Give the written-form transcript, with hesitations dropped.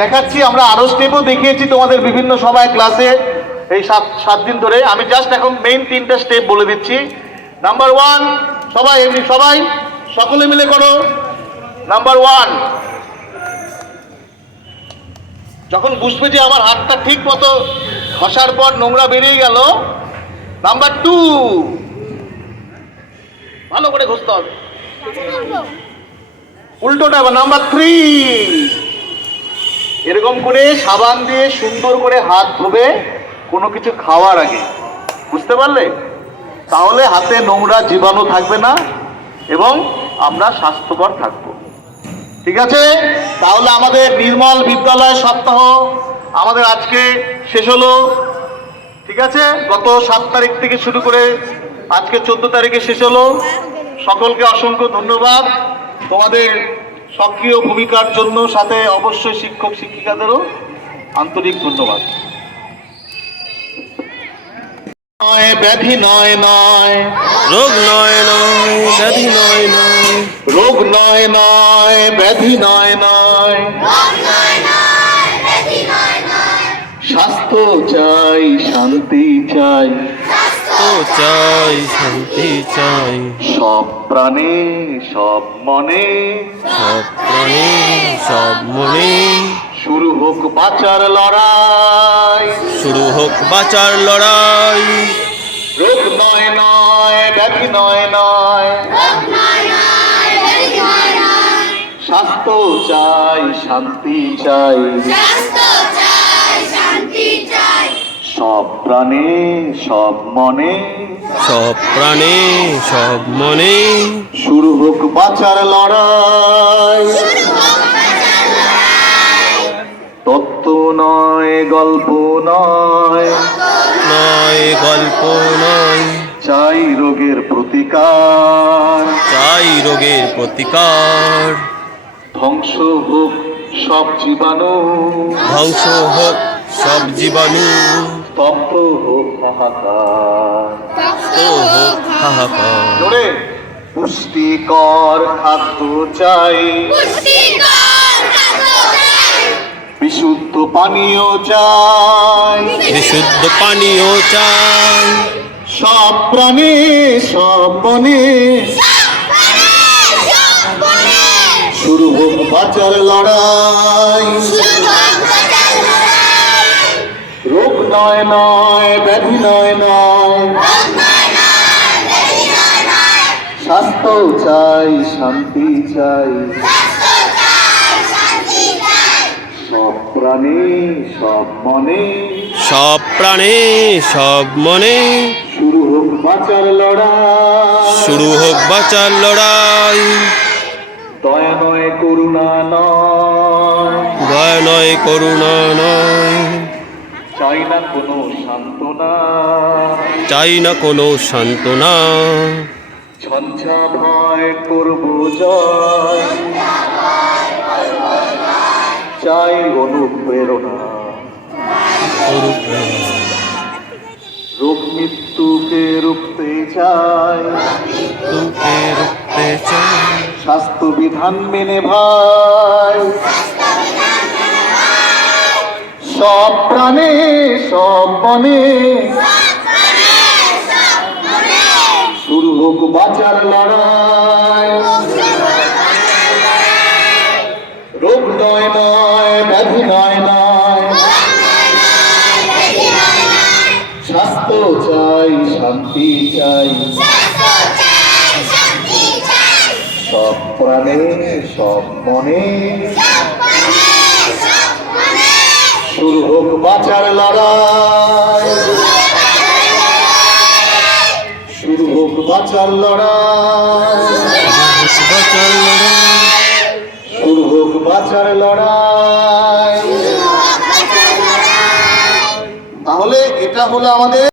দেখাচ্ছি। আমরা আরো স্টেপও দেখিয়েছি তোমাদের বিভিন্ন সভায়, ক্লাসে, এই সাত দিন ধরে। আমি জাস্ট এখন মেইন 3টা স্টেপ বলে দিচ্ছি। নাম্বার 1, সবাই সবাই সকলে মিলে করো। নাম্বার 1, যখন বুঝবে যে আমার হাতটা ঠিক মতো ঘষার পর নোংরা বেরিয়ে গেল। নাম্বার 2, ভালো করে ঘষতে হবে, উল্টোটা। নাম্বার 3, এরকম করে সাবান দিয়ে সুন্দর করে হাত ধোবে কোনো কিছু খাওয়ার আগে, বুঝতে পারলে? তাহলে হাতে নোংরা জীবাণু থাকবে না এবং আমরা স্বাস্থ্যকর থাকবো। ঠিক আছে? তাহলে আমাদের নির্মল বিদ্যালয় সপ্তাহ আমাদের আজকে শেষ হলো। ঠিক আছে? গত 7 তারিখ থেকে শুরু করে আজকে 14 তারিখে শেষ হলো। সকলকে অসংখ্য ধন্যবাদ তোমাদের সক্রিয় ভূমিকার জন্য, সাথে অবশ্যই শিক্ষক শিক্ষিকাদেরও আন্তরিক ধন্যবাদ। ব্যাধি নয় নয়, রোগ নয় নয়, ব্যাধি নয় নয়, রোগ নয় নয়, ব্যাধি নয় নয়, স্বাস্থ্য চাই, শান্তি চাই, তো চাই, শান্তি চাই, সব প্রাণে সব মনে, সব প্রাণে সব মনে। শুরু হোক বাঁচার লড়াই, শুরু হোক বাঁচার লড়াই। রোগ নয় নয়, ব্যাধি নয় নয়, স্বাস্থ্য চাই, শান্তি চাই, সব প্রাণে সব মনে, সব প্রাণে সব মনে। শুরু হোক বাঁচার লড়াই। তত্ত্ব নয়, গল্প নয়, নয় গল্প নয়, চাই রোগের প্রতিকার, চাই রোগের প্রতিকার। ধ্বংস হোক সব জীবাণু, ধ্বংস হোক সব জীবাণু, স্তব্ধ হোক হাহাকার। তো হোক হাহাকার। জোরে, পুষ্টিকর খাদ্য চাই, বিশুদ্ধ পানীয় চাই, বিশুদ্ধ পানীয় চাই, সব প্রাণে সব মনে, শুরু হোক বাঁচার লড়াই। রোগ নয় নয়, ব্যাধি নয় নয়, স্বাস্থ্য চাই, শান্তি চাই, সব প্রাণে সব মনে, সব প্রাণে সব মনে। শুরু হোক বাঁচার লড়াই। শুরু হোক বাঁচার লড়াই। দয়া নয়, করুণা নয়, দয়া নয়, করুণা নয়, চাই না কোনো সান্ত্বনা, চাই না কোনো সান্ত্বনা, ঝঞ্ঝা ভয় করব জয়, চাই অনুপ্রেরণা, রোগ মৃত্যুকে রুখতে চাই, তোকে রুখতে চাই, স্বাস্থ্য বিধান মেনে ভাই, সব প্রাণে সব মনে, শুরু হোক বাঁচার লড়াই। রোগ নয় নয়, ব্যাধি নয় নয়, স্বাস্থ্য চাই, শান্তি চাই, সব প্রাণে সব মনে, শুরু হোক বাঁচার লড়াই। শুরু হোক বাঁচার লড়াই, বাঁচার লড়াই, শুরু হোক বাঁচার লড়াই। তাহলে এটা হলো আমাদের